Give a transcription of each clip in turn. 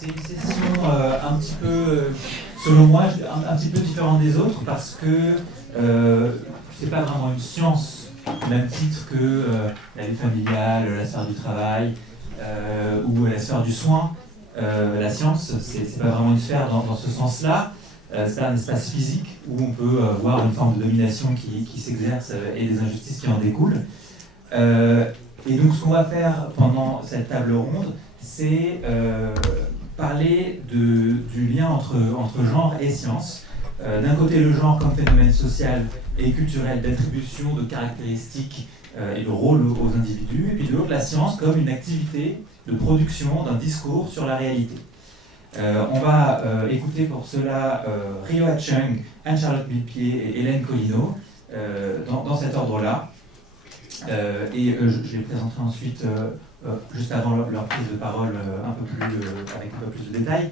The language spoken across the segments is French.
c'est une session un petit peu, selon moi, un petit peu différente des autres parce que c'est pas vraiment une science, au même titre que la vie familiale, la sphère du travail ou la sphère du soin. La science, c'est pas vraiment une sphère dans ce sens-là. C'est un espace physique où on peut voir une forme de domination qui s'exerce et des injustices qui en découlent. Et donc ce qu'on va faire pendant cette table ronde, c'est parler du lien entre genre et science. D'un côté, le genre comme phénomène social et culturel d'attribution de caractéristiques et de rôle aux individus, et puis de l'autre, la science comme une activité de production d'un discours sur la réalité. On va écouter pour cela Rioa Chung, Anne-Charlotte Villepied et Hélène Collineau, dans cet ordre-là. Et je les présenterai ensuite, juste avant leur prise de parole, avec un peu plus de détails.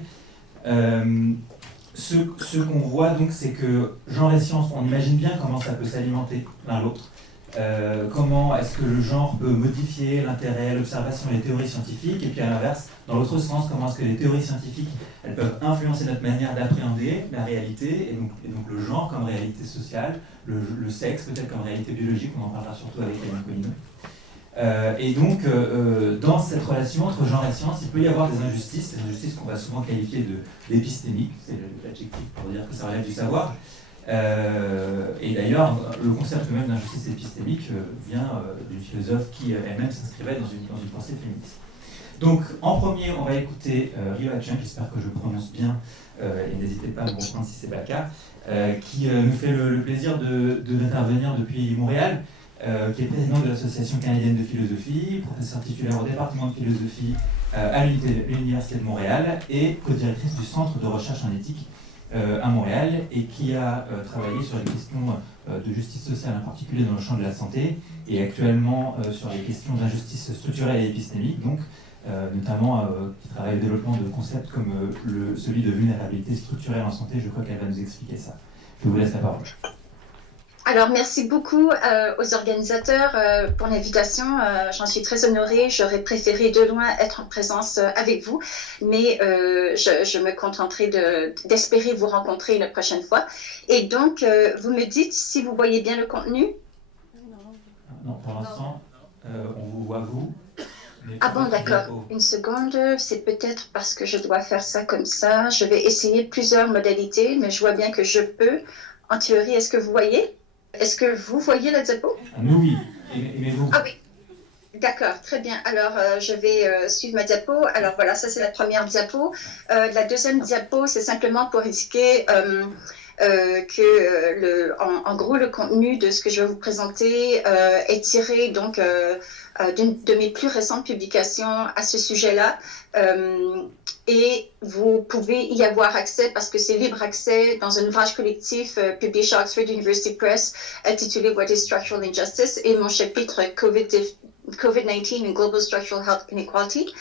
Ce qu'on voit donc, c'est que genre et science, on imagine bien comment ça peut s'alimenter l'un l'autre. Comment est-ce que le genre peut modifier l'intérêt, l'observation et les théories scientifiques, et puis à l'inverse, dans l'autre sens, comment est-ce que les théories scientifiques elles peuvent influencer notre manière d'appréhender la réalité, et donc le genre comme réalité sociale, le sexe peut-être comme réalité biologique, on en parlera surtout avec Hélène Collineau. Et donc, dans cette relation entre genre et science, il peut y avoir des injustices qu'on va souvent qualifier d'épistémiques, c'est l'adjectif pour dire que ça relève du savoir. Et d'ailleurs, le concept même d'injustice épistémique vient d'une philosophe qui elle-même s'inscrivait dans une pensée féministe. Donc, en premier, on va écouter Rioa Chung, j'espère que je prononce bien, et n'hésitez pas à me reprendre si ce n'est pas le cas, qui nous fait le plaisir d'intervenir depuis Montréal, qui est présidente de l'Association canadienne de philosophie, professeure titulaire au département de philosophie à l'Université de Montréal et co-directrice du Centre de recherche en éthique à Montréal, et qui a travaillé sur les questions de justice sociale, en particulier dans le champ de la santé, et actuellement sur les questions d'injustice structurelle et épistémique, donc notamment qui travaille au développement de concepts comme celui de vulnérabilité structurelle en santé. Je crois qu'elle va nous expliquer ça. Je vous laisse la parole. Alors, merci beaucoup aux organisateurs pour l'invitation. J'en suis très honorée. J'aurais préféré de loin être en présence avec vous, mais je me contenterai d'espérer vous rencontrer une prochaine fois. Et donc, vous me dites si vous voyez bien le contenu? Non, pour l'instant, on vous voit vous. Ah bon, d'accord. Une seconde, c'est peut-être parce que je dois faire ça comme ça. Je vais essayer plusieurs modalités, mais je vois bien que je peux. En théorie, est-ce que vous voyez? Est-ce que vous voyez la diapo? Nous, oui. Et vous? Ah oui. D'accord, très bien. Alors, je vais suivre ma diapo. Alors, voilà, ça, c'est la première diapo. La deuxième diapo, c'est simplement pour indiquer en gros, le contenu de ce que je vais vous présenter est tiré donc d'une de mes plus récentes publications à ce sujet-là. Et vous pouvez y avoir accès parce que c'est libre accès dans un ouvrage collectif publié chez Oxford University Press intitulé What is Structural Injustice et mon chapitre COVID-19 and Global Structural Health Inequality.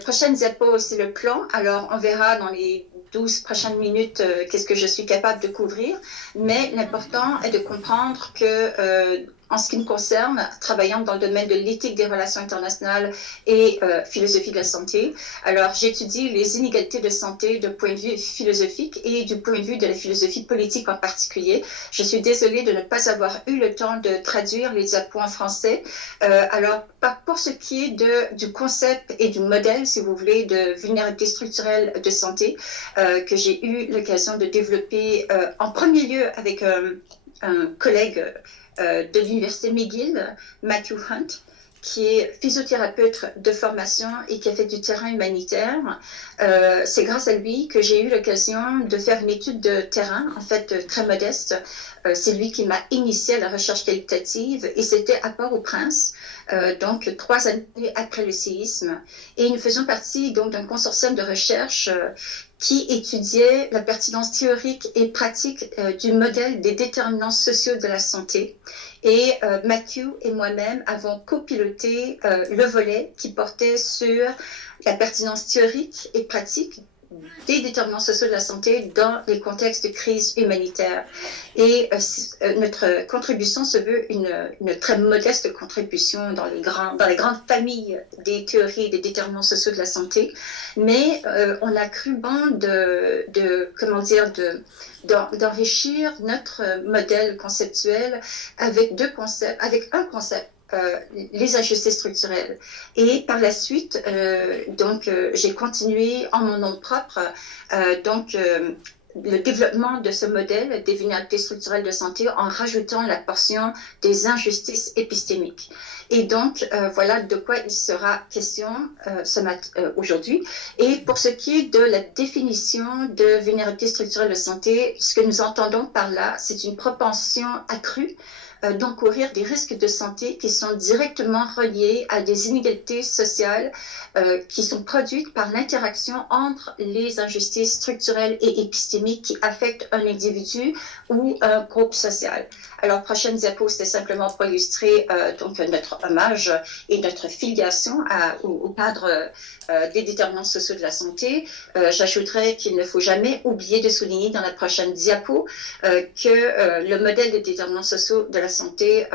Prochaine diapo, c'est le plan. Alors, on verra dans les 12 prochaines minutes qu'est-ce que je suis capable de couvrir. Mais l'important est de comprendre que, en ce qui me concerne, travaillant dans le domaine de l'éthique des relations internationales et philosophie de la santé, alors j'étudie les inégalités de santé du point de vue philosophique et du point de vue de la philosophie politique en particulier. Je suis désolée de ne pas avoir eu le temps de traduire les diapos en français. Alors, pour ce qui est du concept et du modèle, si vous voulez, de vulnérabilité structurelle de santé, que j'ai eu l'occasion de développer en premier lieu avec un collègue de l'Université McGill, Matthew Hunt, qui est physiothérapeute de formation et qui a fait du terrain humanitaire. C'est grâce à lui que j'ai eu l'occasion de faire une étude de terrain, en fait très modeste. C'est lui qui m'a initié à la recherche qualitative et c'était à Port-au-Prince, donc 3 années après le séisme. Et nous faisions partie donc d'un consortium de recherche qui étudiait la pertinence théorique et pratique du modèle des déterminants sociaux de la santé. Et Matthew et moi-même avons copiloté le volet qui portait sur la pertinence théorique et pratique des déterminants sociaux de la santé dans les contextes de crise humanitaire. Et notre contribution se veut une très modeste contribution dans les grandes familles des théories des déterminants sociaux de la santé, mais on a cru bon d'enrichir notre modèle conceptuel avec un concept. Les injustices structurelles. Et par la suite, j'ai continué en mon nom propre, le développement de ce modèle des vulnérabilités structurelles de santé en rajoutant la portion des injustices épistémiques. Et donc, voilà de quoi il sera question aujourd'hui. Et pour ce qui est de la définition de vulnérabilité structurelle de santé, ce que nous entendons par là, c'est une propension accrue d'encourir des risques de santé qui sont directement reliés à des inégalités sociales qui sont produites par l'interaction entre les injustices structurelles et épistémiques qui affectent un individu ou un groupe social. Alors, prochaine diapo, c'était simplement pour illustrer notre hommage et notre filiation au cadre des déterminants sociaux de la santé. J'ajouterais qu'il ne faut jamais oublier de souligner dans la prochaine diapo que le modèle des déterminants sociaux de la santé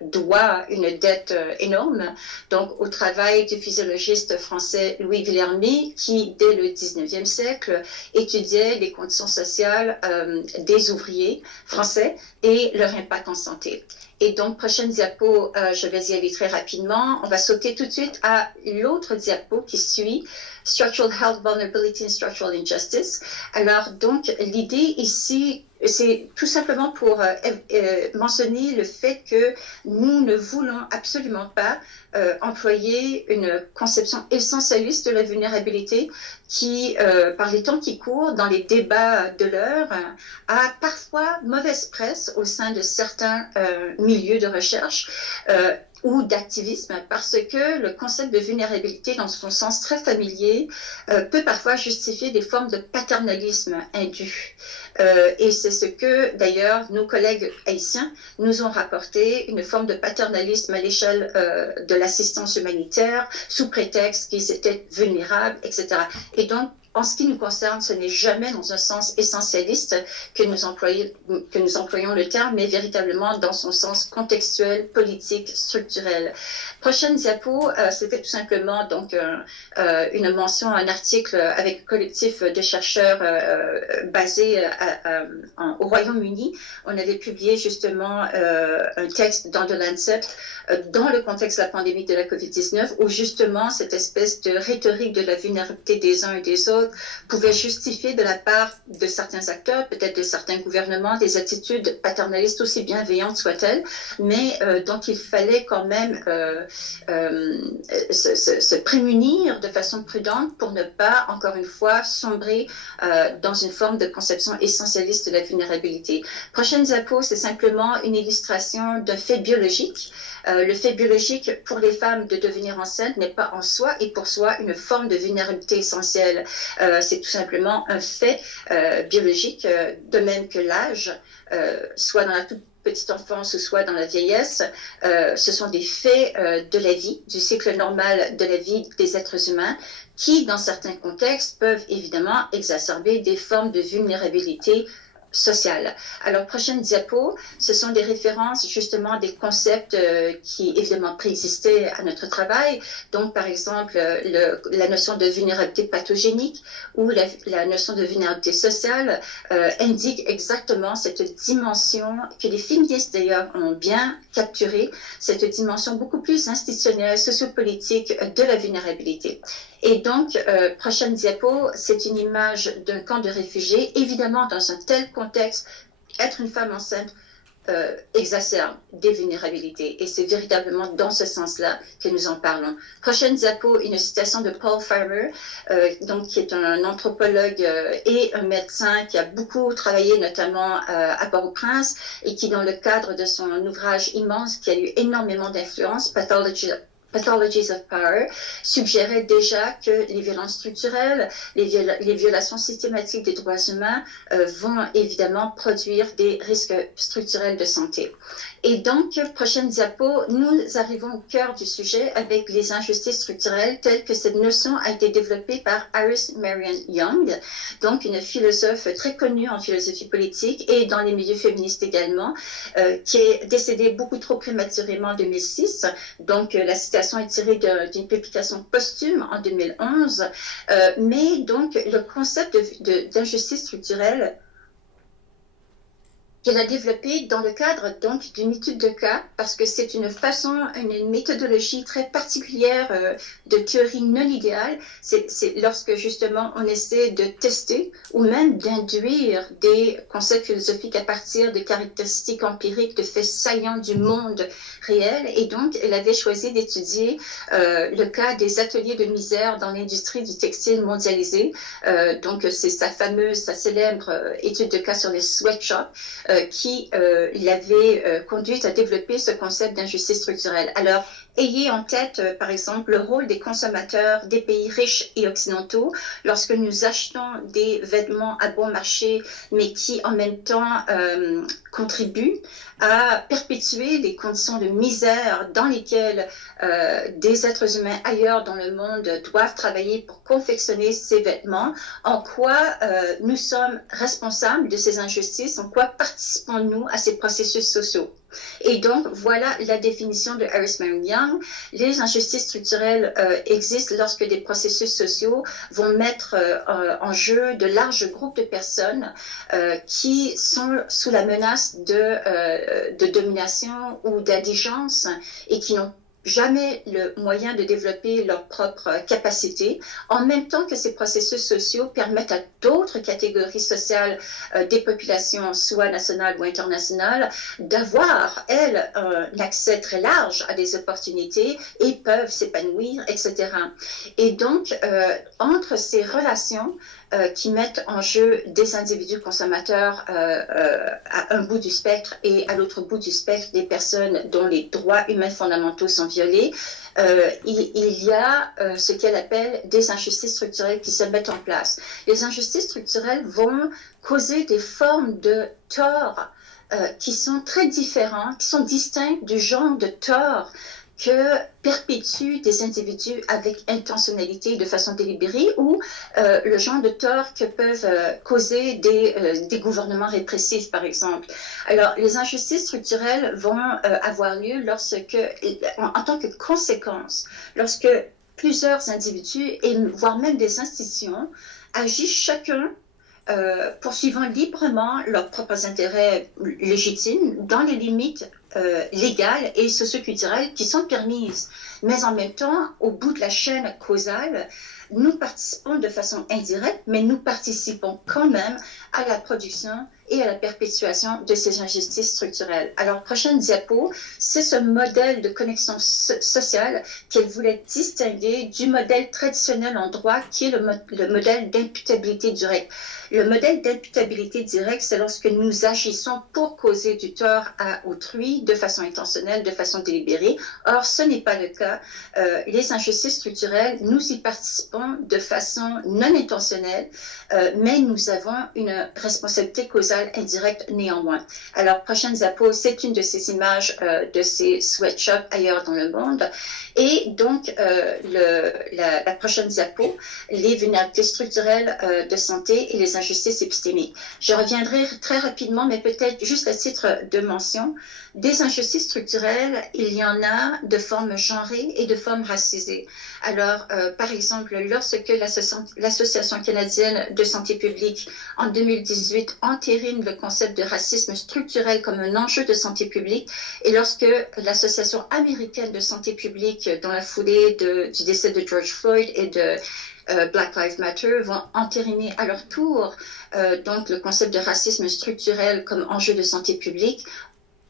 doit une dette énorme donc au travail du physiologiste français Louis Villermé qui, dès le 19e siècle, étudiait les conditions sociales des ouvriers français et leur impact en santé. Et donc, prochaine diapo, je vais y aller très rapidement. On va sauter tout de suite à l'autre diapo qui suit, Structural Health Vulnerability and Structural Injustice. Alors, donc, l'idée ici, c'est tout simplement pour mentionner le fait que nous ne voulons absolument pas employer une conception essentialiste de la vulnérabilité qui, par les temps qui courent, dans les débats de l'heure, a parfois mauvaise presse au sein de certains milieux de recherche ou d'activisme, parce que le concept de vulnérabilité, dans son sens très familier, peut parfois justifier des formes de paternalisme indu. Et c'est ce que, d'ailleurs, nos collègues haïtiens nous ont rapporté, une forme de paternalisme à l'échelle de l'assistance humanitaire, sous prétexte qu'ils étaient vulnérables, etc. Et donc, en ce qui nous concerne, ce n'est jamais dans un sens essentialiste que nous employons le terme, mais véritablement dans son sens contextuel, politique, structurel. Prochaine diapo, c'était tout simplement donc une mention, un article avec un collectif de chercheurs basé au Royaume-Uni. On avait publié justement un texte dans The Lancet dans le contexte de la pandémie de la COVID-19, où justement cette espèce de rhétorique de la vulnérabilité des uns et des autres pouvait justifier de la part de certains acteurs, peut-être de certains gouvernements, des attitudes paternalistes aussi bienveillantes soient-elles, mais dont il fallait quand même se prémunir de façon prudente pour ne pas, encore une fois, sombrer dans une forme de conception essentialiste de la vulnérabilité. Prochaine diapo, c'est simplement une illustration d'un fait biologique. Le fait biologique pour les femmes de devenir enceinte n'est pas en soi et pour soi une forme de vulnérabilité essentielle. C'est tout simplement un fait biologique, de même que l'âge, soit dans la toute petite enfance ou soit dans la vieillesse, ce sont des faits de la vie, du cycle normal de la vie des êtres humains, qui, dans certains contextes, peuvent évidemment exacerber des formes de vulnérabilité sociale. Alors, prochaine diapo, ce sont des références justement des concepts qui évidemment préexistaient à notre travail. Donc, par exemple, la notion de vulnérabilité pathogénique ou la notion de vulnérabilité sociale indique exactement cette dimension que les féministes d'ailleurs ont bien capturée, cette dimension beaucoup plus institutionnelle, sociopolitique de la vulnérabilité. Et donc, prochaine diapo, c'est une image d'un camp de réfugiés. Évidemment, dans un tel contexte, être une femme enceinte exacerbe des vulnérabilités. Et c'est véritablement dans ce sens-là que nous en parlons. Prochaine diapo, une citation de Paul Farmer, qui est un anthropologue et un médecin qui a beaucoup travaillé notamment à Port-au-Prince et qui, dans le cadre de son ouvrage immense, qui a eu énormément d'influence, Pathologies of Power, suggérait déjà que les violences structurelles, les violations systématiques des droits humains vont évidemment produire des risques structurels de santé. Et donc, prochaine diapo, nous arrivons au cœur du sujet avec les injustices structurelles telles que cette notion a été développée par Iris Marion Young, donc une philosophe très connue en philosophie politique et dans les milieux féministes également, qui est décédée beaucoup trop prématurément en 2006. Donc, la citation est tirée d'une publication posthume en 2011. Mais donc, le concept d'injustice structurelle qu'elle a développé dans le cadre donc d'une étude de cas, parce que c'est une méthodologie très particulière de théorie non idéale. C'est lorsque justement on essaie de tester ou même d'induire des concepts philosophiques à partir de caractéristiques empiriques, de faits saillants du monde réel. Et donc, elle avait choisi d'étudier le cas des ateliers de misère dans l'industrie du textile mondialisé. Donc, c'est sa célèbre étude de cas sur les sweatshops qui l'avait conduite à développer ce concept d'injustice structurelle. Alors, ayez en tête, par exemple, le rôle des consommateurs des pays riches et occidentaux lorsque nous achetons des vêtements à bon marché, mais qui en même temps contribuent à perpétuer les conditions de misère dans lesquelles des êtres humains ailleurs dans le monde doivent travailler pour confectionner ces vêtements. En quoi nous sommes responsables de ces injustices? En quoi participons-nous à ces processus sociaux? Et donc, voilà la définition de Iris Marion Young. Les injustices structurelles existent lorsque des processus sociaux vont mettre en jeu de larges groupes de personnes qui sont sous la menace de domination ou d'indigence et qui n'ont jamais le moyen de développer leurs propres capacités, en même temps que ces processus sociaux permettent à d'autres catégories sociales des populations, soit nationales ou internationales, d'avoir, elles, un accès très large à des opportunités et peuvent s'épanouir, etc. Et donc, entre ces relations, qui mettent en jeu des individus consommateurs à un bout du spectre et à l'autre bout du spectre des personnes dont les droits humains fondamentaux sont violés, il y a ce qu'elle appelle des injustices structurelles qui se mettent en place. Les injustices structurelles vont causer des formes de tort qui sont très différents, qui sont distincts du genre de tort que perpétuent des individus avec intentionnalité de façon délibérée ou le genre de tort que peuvent causer des gouvernements répressifs, par exemple. Alors, les injustices structurelles vont avoir lieu lorsque, en tant que conséquence, lorsque plusieurs individus, et voire même des institutions, agissent chacun poursuivant librement leurs propres intérêts légitimes dans les limites légales et socioculturelles qui sont permises. Mais en même temps, au bout de la chaîne causale, nous participons de façon indirecte, mais nous participons quand même à la production et à la perpétuation de ces injustices structurelles. Alors, prochaine diapo, c'est ce modèle de connexion sociale qu'elle voulait distinguer du modèle traditionnel en droit qui est le modèle d'imputabilité directe. Le modèle d'imputabilité directe, c'est lorsque nous agissons pour causer du tort à autrui de façon intentionnelle, de façon délibérée. Or, ce n'est pas le cas. Les injustices structurelles, nous y participons de façon non intentionnelle, mais nous avons une responsabilité causale indirecte néanmoins. Alors, prochaine diapo, c'est une de ces images de ces sweatshops ailleurs dans le monde. Et donc, la prochaine diapo, les vulnérabilités structurelles de santé et les injustices épistémiques. Je reviendrai très rapidement, mais peut-être juste à titre de mention, des injustices structurelles, il y en a de forme genrée et de forme racisée. Alors, par exemple, lorsque l'Association canadienne de santé publique, en 2018, entérine le concept de racisme structurel comme un enjeu de santé publique, et lorsque l'Association américaine de santé publique, dans la foulée du décès de George Floyd et de Black Lives Matter, vont entériner à leur tour donc le concept de racisme structurel comme enjeu de santé publique,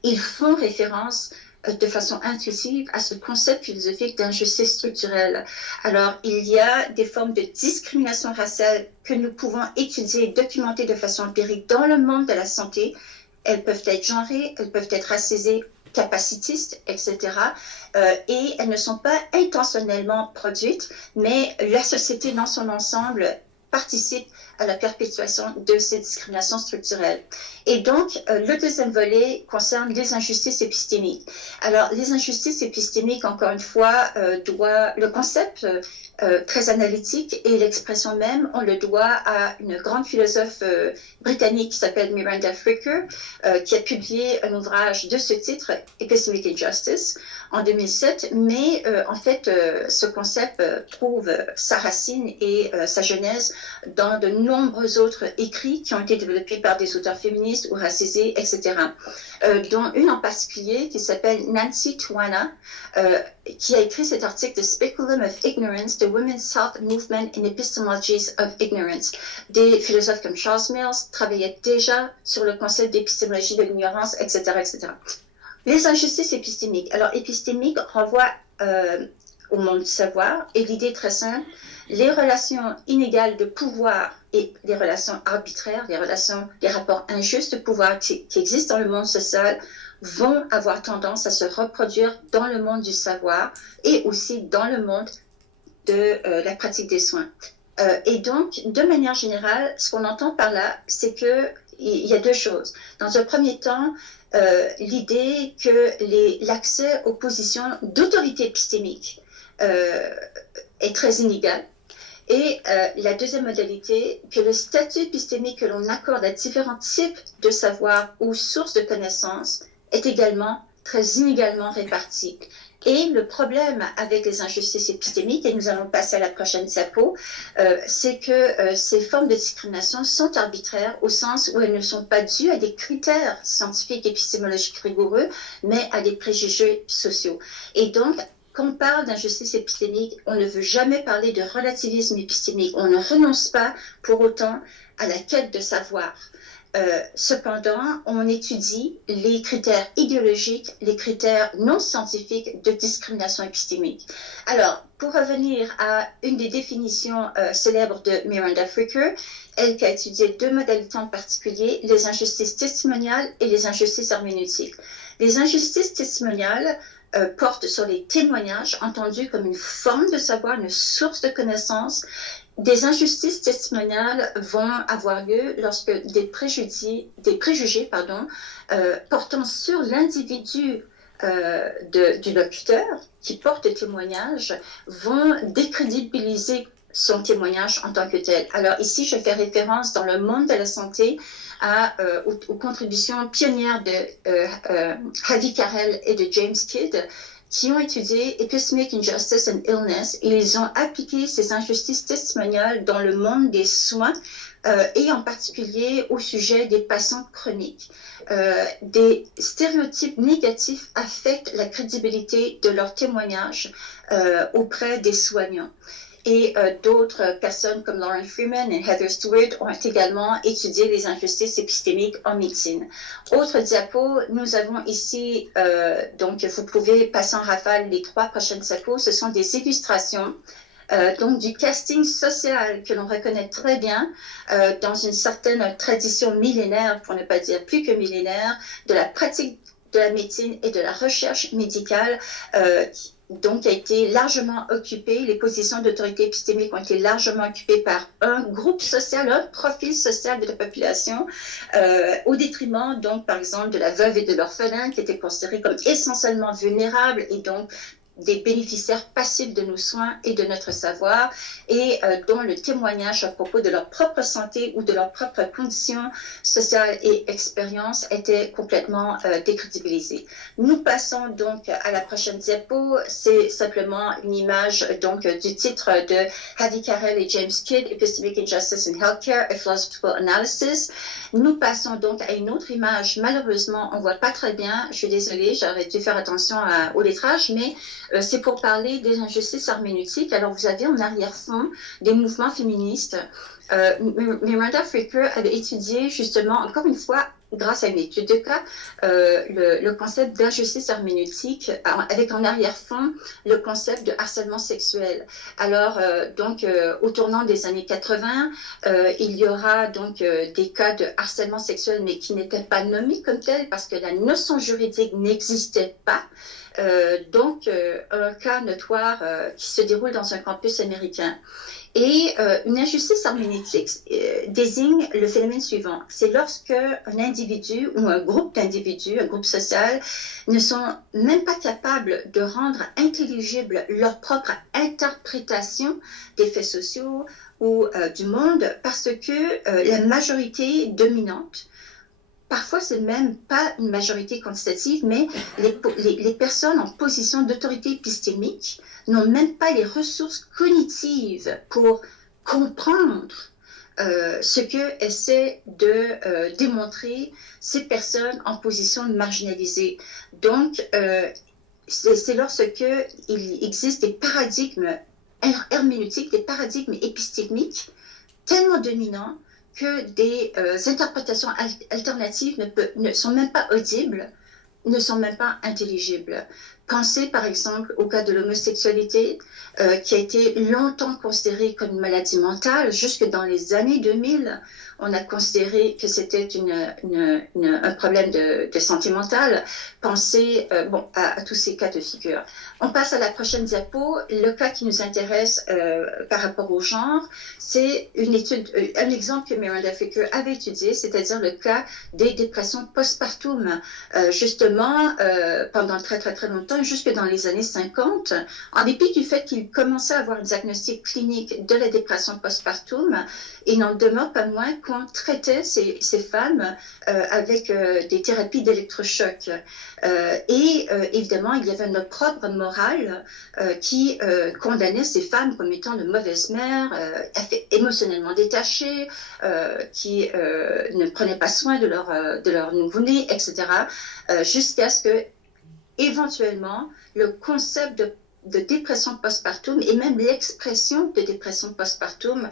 ils font référence de façon intuitive à ce concept philosophique d'injustice structurelle. Alors, il y a des formes de discrimination raciale que nous pouvons étudier et documenter de façon empirique dans le monde de la santé. Elles peuvent être genrées, elles peuvent être racisées, capacitistes, etc. Et elles ne sont pas intentionnellement produites, mais la société dans son ensemble participe à la perpétuation de ces discriminations structurelles. Et donc, le deuxième volet concerne les injustices épistémiques. Alors, les injustices épistémiques, encore une fois, le concept très analytique et l'expression même, on le doit à une grande philosophe britannique qui s'appelle Miranda Fricker, qui a publié un ouvrage de ce titre, Epistemic Injustice, en 2007. Mais en fait, ce concept trouve sa racine et sa genèse dans de nombreux autres écrits qui ont été développés par des auteurs féministes ou racisés, etc. Dont une en particulier qui s'appelle Nancy Tuana, qui a écrit cet article « The Speculum of Ignorance, the Women's Health Movement in Epistemologies of Ignorance ». Des philosophes comme Charles Mills travaillaient déjà sur le concept d'épistémologie de l'ignorance, etc., etc. Les injustices épistémiques. Alors, épistémique renvoie au monde du savoir, et l'idée est très simple. Les relations inégales de pouvoir et les relations arbitraires, les rapports injustes de pouvoir qui existent dans le monde social vont avoir tendance à se reproduire dans le monde du savoir et aussi dans le monde de la pratique des soins. Et donc, de manière générale, ce qu'on entend par là, c'est qu'il y a deux choses. Dans un premier temps, l'idée que l'accès aux positions d'autorité épistémique est très inégal. Et la deuxième modalité, que le statut épistémique que l'on accorde à différents types de savoirs ou sources de connaissances est également très inégalement réparti. Et le problème avec les injustices épistémiques, et nous allons passer à la prochaine diapo, c'est que ces formes de discrimination sont arbitraires au sens où elles ne sont pas dues à des critères scientifiques épistémologiques rigoureux, mais à des préjugés sociaux. Et donc, quand on parle d'injustice épistémique, on ne veut jamais parler de relativisme épistémique. On ne renonce pas pour autant à la quête de savoir. Cependant, on étudie les critères idéologiques, les critères non scientifiques de discrimination épistémique. Alors, pour revenir à une des définitions célèbres de Miranda Fricker, elle qui a étudié deux modalités en particulier, les injustices testimoniales et les injustices herméneutiques. Les injustices testimoniales portent sur les témoignages entendus comme une forme de savoir, une source de connaissance. Des injustices testimoniales vont avoir lieu lorsque des préjugés portant sur l'individu du locuteur qui porte le témoignage vont décrédibiliser son témoignage en tant que tel. Alors ici, je fais référence dans le monde de la santé aux contributions pionnières de Hadi Carrel et de James Kidd, qui ont étudié Epistemic Injustice and Illness, et ils ont appliqué ces injustices testimoniales dans le monde des soins, et en particulier au sujet des patients chroniques. Des stéréotypes négatifs affectent la crédibilité de leurs témoignages auprès des soignants. Et d'autres personnes comme Lauren Freeman et Heather Stewart ont également étudié les injustices épistémiques en médecine. Autre diapo, nous avons ici, donc vous pouvez passer en rafale les trois prochaines diapos, ce sont des illustrations donc du casting social que l'on reconnaît très bien dans une certaine tradition millénaire, pour ne pas dire plus que millénaire, de la pratique de la médecine et de la recherche médicale donc a été largement occupée, les positions d'autorité épistémique ont été largement occupées par un groupe social, un profil social de la population, au détriment donc par exemple de la veuve et de l'orphelin qui étaient considérés comme essentiellement vulnérables et donc des bénéficiaires passifs de nos soins et de notre savoir, et dont le témoignage à propos de leur propre santé ou de leurs propres conditions sociales et expériences était complètement décrédibilisé. Nous passons donc à la prochaine diapo. C'est simplement une image donc du titre de Hadi Carrel et James Kidd, Epistemic Injustice in Healthcare, a Philosophical Analysis. Nous passons donc à une autre image. Malheureusement, on ne voit pas très bien. Je suis désolée, j'aurais dû faire attention au lettrage, mais c'est pour parler des injustices herméneutiques. Alors, vous avez en arrière-fond des mouvements féministes. Miranda Fricker avait étudié justement, encore une fois, grâce à une étude de cas, le concept d'injustice herméneutique, avec en arrière-fond le concept de harcèlement sexuel. Alors, donc, au tournant des années 80, il y aura donc des cas de harcèlement sexuel, mais qui n'étaient pas nommés comme tels parce que la notion juridique n'existait pas. Un cas notoire qui se déroule dans un campus américain. Et une injustice herméneutique désigne le phénomène suivant. C'est lorsque un individu ou un groupe d'individus, un groupe social, ne sont même pas capables de rendre intelligible leur propre interprétation des faits sociaux ou du monde parce que la majorité dominante, parfois c'est même pas une majorité quantitative, mais les personnes en position d'autorité épistémique n'ont même pas les ressources cognitives pour comprendre ce que essaient de démontrer ces personnes en position marginalisée. Donc, c'est lorsque il existe des paradigmes herméneutiques, des paradigmes épistémiques tellement dominants que des interprétations alternatives ne sont même pas audibles, ne sont même pas intelligibles. Pensez par exemple au cas de l'homosexualité, qui a été longtemps considérée comme une maladie mentale. Jusque dans les années 2000, on a considéré que c'était un problème de santé mentale. Pensez à tous ces cas de figure. On passe à la prochaine diapo. Le cas qui nous intéresse par rapport au genre, c'est un exemple que Miranda Fricker avait étudié, c'est-à-dire le cas des dépressions postpartum. Justement, pendant très très très longtemps, jusque dans les années 50, en dépit du fait qu'il commençait à avoir un diagnostic clinique de la dépression postpartum, il n'en demeure pas moins qu'on traitait ces femmes avec des thérapies d'électrochoc. Évidemment, il y avait une propre morale qui condamnait ces femmes comme étant de mauvaises mères, émotionnellement détachées, qui ne prenaient pas soin de leur nouveau-né, etc. Jusqu'à ce que, éventuellement, le concept de dépression postpartum et même l'expression de dépression postpartum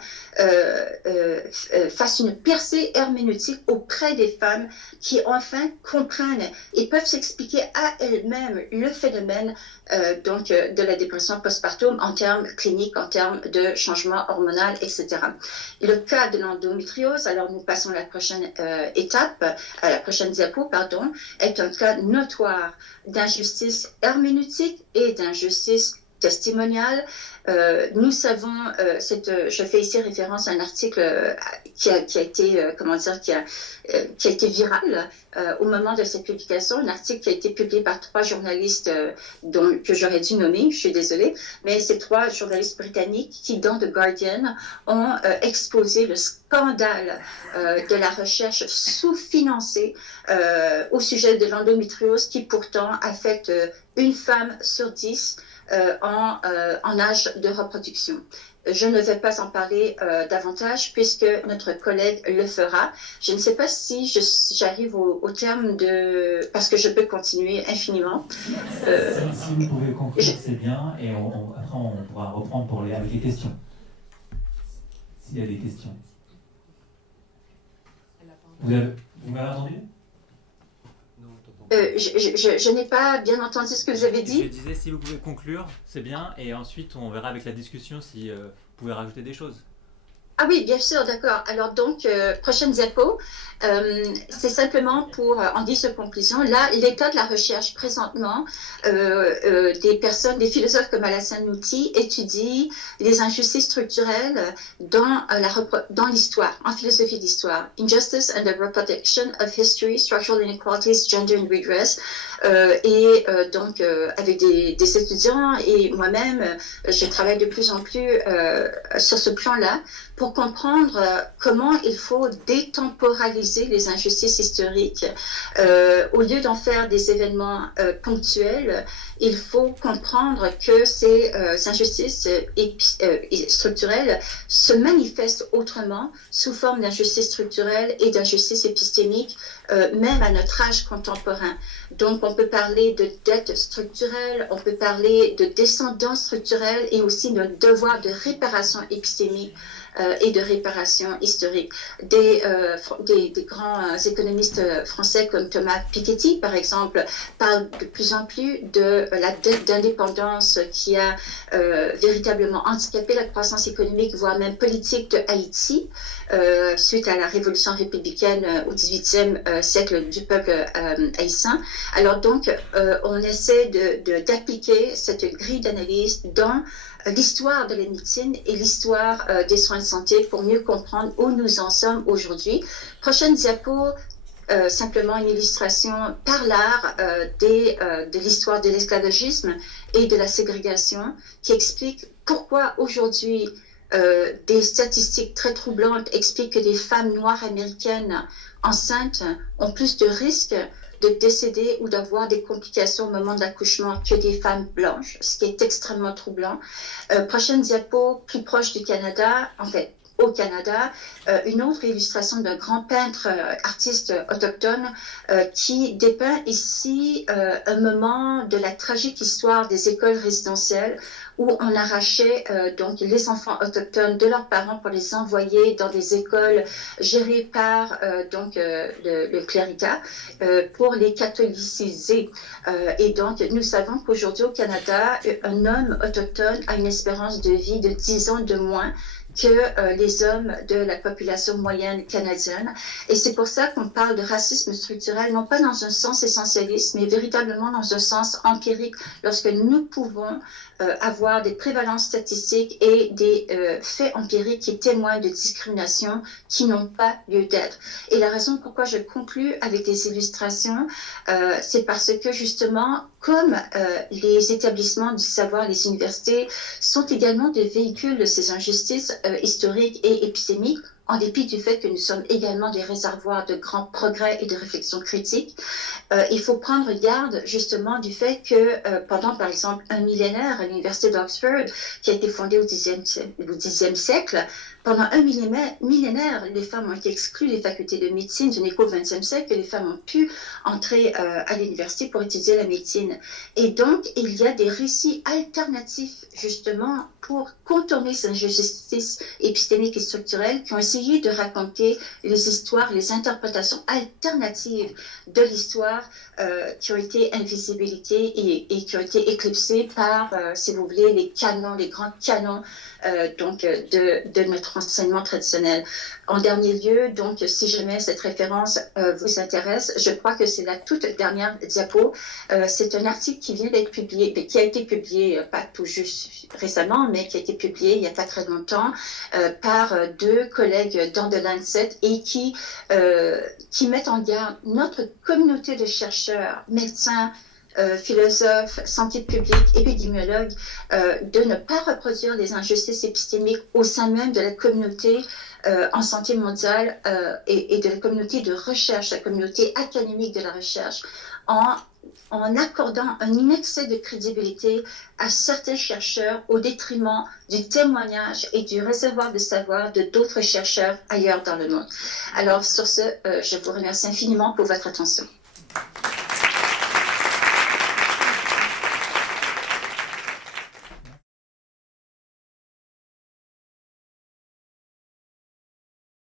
fasse une percée herméneutique auprès des femmes qui enfin comprennent et peuvent s'expliquer à elles-mêmes le phénomène de la dépression postpartum en termes cliniques, en termes de changement hormonal, etc. Le cas de l'endométriose, alors nous passons à la prochaine à la prochaine diapo, pardon, est un cas notoire d'injustice herméneutique et d'injustice testimoniale. Nous savons, je fais ici référence à un article qui a été viral au moment de cette publication, un article qui a été publié par 3 journalistes que j'aurais dû nommer, je suis désolée, mais ces 3 journalistes britanniques qui, dans The Guardian, ont exposé le scandale de la recherche sous-financée au sujet de l'endométriose qui pourtant affecte une femme sur 10 en âge de reproduction. Je ne vais pas en parler davantage puisque notre collègue le fera. Je ne sais pas si j'arrive au terme parce que je peux continuer infiniment. Si vous pouvez conclure, c'est bien, et après on pourra reprendre avec les questions. S'il y a des questions. Vous m'avez entendu ? Je n'ai pas bien entendu ce que vous avez dit. Je disais, si vous pouvez conclure, c'est bien, et ensuite on verra avec la discussion si vous pouvez rajouter des choses. Ah oui, bien sûr, d'accord. Alors donc, prochaine diapo, c'est simplement pour en dire ce conclusion. Là, l'état de la recherche présentement, des philosophes comme Alassane Nouti étudient les injustices structurelles dans l'histoire, en philosophie d'histoire. Injustice and the Reproduction of History, Structural Inequalities, Gender and Redress. Donc, avec des étudiants et moi-même, je travaille de plus en plus sur ce plan-là pour comprendre comment il faut détemporaliser les injustices historiques. Au lieu d'en faire des événements ponctuels, il faut comprendre que ces injustices structurelles se manifestent autrement sous forme d'injustices structurelles et d'injustices épistémiques, même à notre âge contemporain. Donc, on peut parler de dette structurelle, on peut parler de descendance structurelle et aussi d'un devoir de réparation épistémique et de réparation historique. Des grands économistes français comme Thomas Piketty, par exemple, parlent de plus en plus de la dette d'indépendance qui a véritablement handicapé la croissance économique, voire même politique de Haïti, suite à la révolution républicaine au XVIIIe siècle du peuple haïtien. Alors donc, on essaie d'appliquer cette grille d'analyse dans l'histoire de la médecine et l'histoire des soins de santé pour mieux comprendre où nous en sommes aujourd'hui. Prochaine diapo, simplement une illustration par l'art de l'histoire de l'esclavagisme et de la ségrégation qui explique pourquoi aujourd'hui des statistiques très troublantes expliquent que les femmes noires américaines enceintes ont plus de risques de décéder ou d'avoir des complications au moment de l'accouchement que des femmes blanches, ce qui est extrêmement troublant. Prochaine diapo, plus proche du Canada, en fait, au Canada, une autre illustration d'un grand peintre, artiste autochtone, qui dépeint ici un moment de la tragique histoire des écoles résidentielles où on arrachait donc les enfants autochtones de leurs parents pour les envoyer dans des écoles gérées par le cléricat pour les catholiciser. Et donc, nous savons qu'aujourd'hui au Canada, un homme autochtone a une espérance de vie de 10 ans de moins que les hommes de la population moyenne canadienne. Et c'est pour ça qu'on parle de racisme structurel, non pas dans un sens essentialiste, mais véritablement dans un sens empirique, lorsque nous pouvons avoir des prévalences statistiques et des faits empiriques qui témoignent de discriminations qui n'ont pas lieu d'être. Et la raison pourquoi je conclue avec des illustrations, c'est parce que justement, comme les établissements du savoir, les universités, sont également des véhicules de ces injustices historiques et épistémiques, en dépit du fait que nous sommes également des réservoirs de grands progrès et de réflexion critique. Il faut prendre garde justement du fait que pendant par exemple un millénaire à l'université d'Oxford, qui a été fondée au Xe siècle, pendant un millénaire, les femmes ont été exclues des facultés de médecine. Ce n'est qu'au XXe siècle que les femmes ont pu entrer à l'université pour étudier la médecine. Et donc, il y a des récits alternatifs, justement, pour contourner ces injustices épistémiques et structurelles qui ont essayé de raconter les histoires, les interprétations alternatives de l'histoire qui ont été invisibilisées et qui ont été éclipsées par, si vous voulez, les canons, les grands canons de notre enseignement traditionnel. En dernier lieu, donc, si jamais cette référence vous intéresse, je crois que c'est la toute dernière diapo. C'est un article qui vient d'être publié, qui a été publié pas tout juste récemment, mais qui a été publié il n'y a pas très longtemps par deux collègues dans The Lancet et qui mettent en garde notre communauté de chercheurs, médecins, philosophes, santé publique, épidémiologues, de ne pas reproduire les injustices épistémiques au sein même de la communauté en santé mondiale et de la communauté de recherche, la communauté académique de la recherche, en accordant un excès de crédibilité à certains chercheurs au détriment du témoignage et du réservoir de savoir de d'autres chercheurs ailleurs dans le monde. Alors sur ce, je vous remercie infiniment pour votre attention.